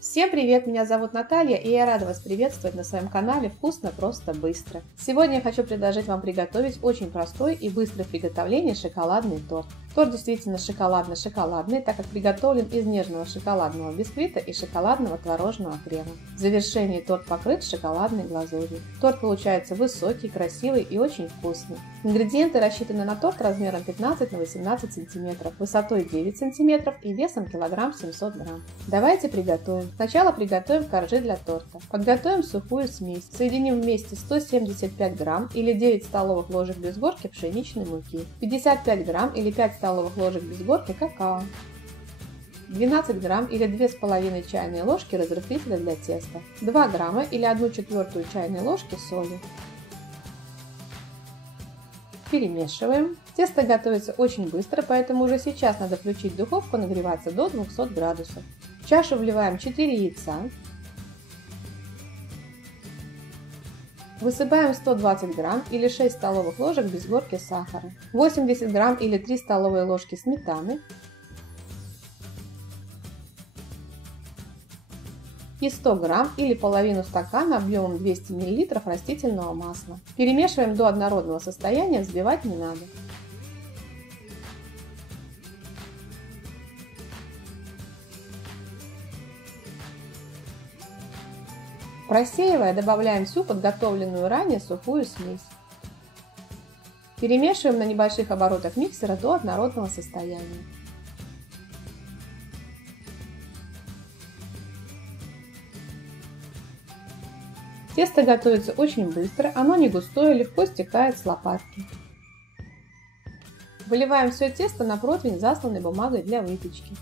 Всем привет, меня зовут Наталья, и я рада вас приветствовать на своем канале «Вкусно, просто, быстро». Сегодня я хочу предложить вам приготовить очень простой и быстрый в приготовлении шоколадный торт. Торт действительно шоколадный, так как приготовлен из нежного шоколадного бисквита и шоколадного творожного крема. В завершении торт покрыт шоколадной глазурью. Торт получается высокий, красивый и очень вкусный. Ингредиенты рассчитаны на торт размером 15 на 18 см, высотой 9 см и весом 700 грамм. Давайте приготовим. Сначала приготовим коржи для торта. Подготовим сухую смесь. Соединим вместе 175 грамм или 9 столовых ложек без горки пшеничной муки, 55 грамм или 5 столовых ложек без горки какао, 12 грамм или 2,5 чайные ложки разрыхлителя для теста, 2 грамма или 1/4 чайной ложки соли. Перемешиваем. Тесто готовится очень быстро, поэтому уже сейчас надо включить духовку нагреваться до 200 градусов. В чашу вливаем 4 яйца. Высыпаем 120 грамм или 6 столовых ложек без горки сахара, 80 грамм или 3 столовые ложки сметаны и 100 грамм или половину стакана объемом 200 мл растительного масла. Перемешиваем до однородного состояния, взбивать не надо. Просеивая, добавляем всю подготовленную ранее сухую смесь. Перемешиваем на небольших оборотах миксера до однородного состояния. Тесто готовится очень быстро, оно не густое, легко стекает с лопатки. Выливаем все тесто на противень, засланный бумагой для выпечки.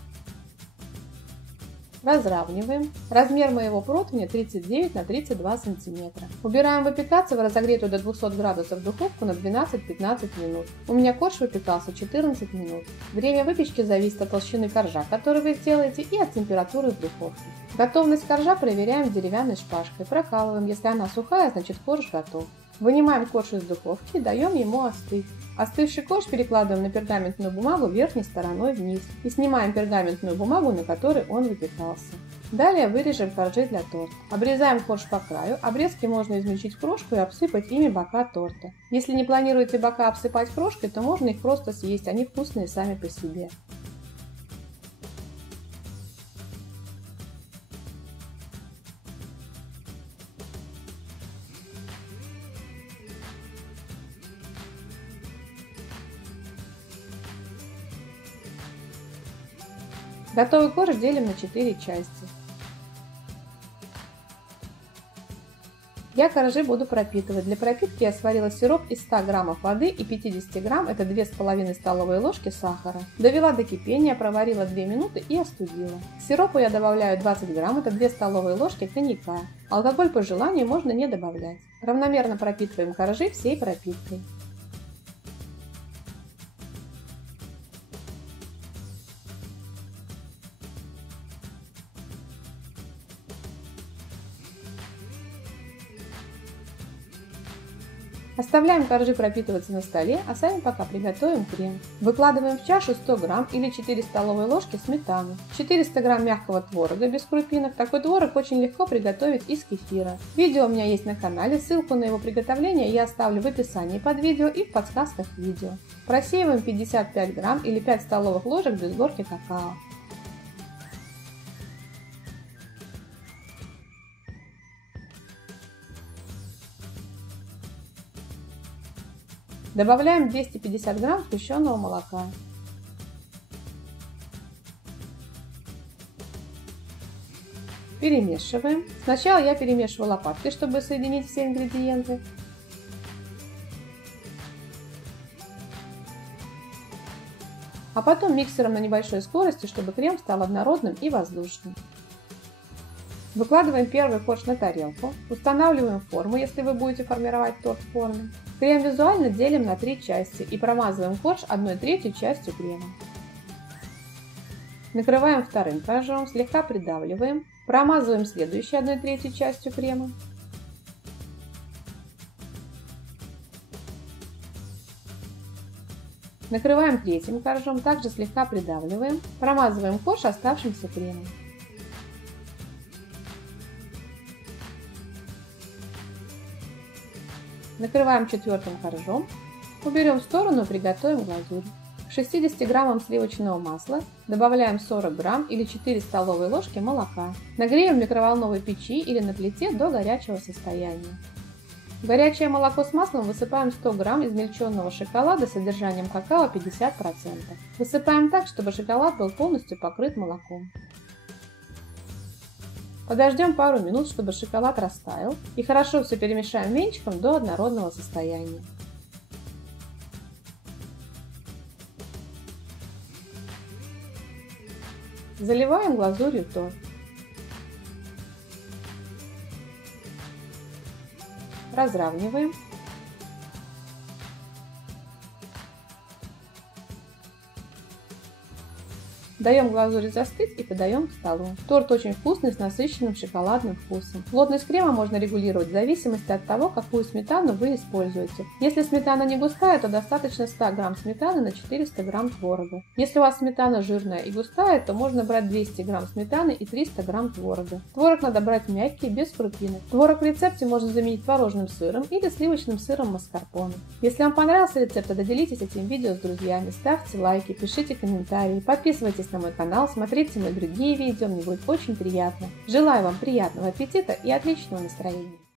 Разравниваем. Размер моего противня 39 на 32 см. Убираем выпекаться в разогретую до 200 градусов духовку на 12-15 минут. У меня корж выпекался 14 минут. Время выпечки зависит от толщины коржа, который вы сделаете, и от температуры в духовке. Готовность коржа проверяем деревянной шпажкой. Прокалываем. Если она сухая, значит корж готов. Вынимаем корж из духовки и даем ему остыть. Остывший корж перекладываем на пергаментную бумагу верхней стороной вниз и снимаем пергаментную бумагу, на которой он выпекался. Далее вырежем коржи для торта. Обрезаем корж по краю. Обрезки можно измельчить в крошку и обсыпать ими бока торта. Если не планируете бока обсыпать крошкой, то можно их просто съесть, они вкусные сами по себе. Готовый корж делим на 4 части. Я коржи буду пропитывать. Для пропитки я сварила сироп из 100 граммов воды и 50 грамм, это 2,5 столовые ложки сахара. Довела до кипения, проварила 2 минуты и остудила. К сиропу я добавляю 20 грамм, это 2 столовые ложки коньяка. Алкоголь по желанию можно не добавлять. Равномерно пропитываем коржи всей пропиткой. Оставляем коржи пропитываться на столе, а сами пока приготовим крем. Выкладываем в чашу 100 грамм или 4 столовые ложки сметаны, 400 грамм мягкого творога без крупинок. Такой творог очень легко приготовить из кефира. Видео у меня есть на канале, ссылку на его приготовление я оставлю в описании под видео и в подсказках к видео. Просеиваем 55 грамм или 5 столовых ложек без горки какао. Добавляем 250 грамм сгущенного молока. Перемешиваем. Сначала я перемешиваю лопаткой, чтобы соединить все ингредиенты. А потом миксером на небольшой скорости, чтобы крем стал однородным и воздушным. Выкладываем первый корж на тарелку, устанавливаем форму, если вы будете формировать торт в форме. Крем визуально делим на 3 части и промазываем корж 1/3 частью крема. Накрываем вторым коржом, слегка придавливаем, промазываем следующей 1/3 частью крема. Накрываем третьим коржом, также слегка придавливаем, промазываем корж оставшимся кремом. Накрываем четвертым коржом. Уберем в сторону и приготовим глазурь. К 60 граммам сливочного масла добавляем 40 грамм или 4 столовые ложки молока. Нагреем в микроволновой печи или на плите до горячего состояния. В горячее молоко с маслом высыпаем 100 грамм измельченного шоколада с содержанием какао 50%. Высыпаем так, чтобы шоколад был полностью покрыт молоком. Подождем пару минут, чтобы шоколад растаял, и хорошо все перемешаем венчиком до однородного состояния. Заливаем глазурью торт. Разравниваем. Даем глазури застыть и подаем к столу. Торт очень вкусный, с насыщенным шоколадным вкусом. Плотность крема можно регулировать в зависимости от того, какую сметану вы используете. Если сметана не густая, то достаточно 100 грамм сметаны на 400 грамм творога. Если у вас сметана жирная и густая, то можно брать 200 грамм сметаны и 300 грамм творога. Творог надо брать мягкий, без крупинок. Творог в рецепте можно заменить творожным сыром или сливочным сыром маскарпоне. Если вам понравился рецепт, то делитесь этим видео с друзьями, ставьте лайки, пишите комментарии, подписывайтесь на мой канал, смотрите мои другие видео, мне будет очень приятно. Желаю вам приятного аппетита и отличного настроения!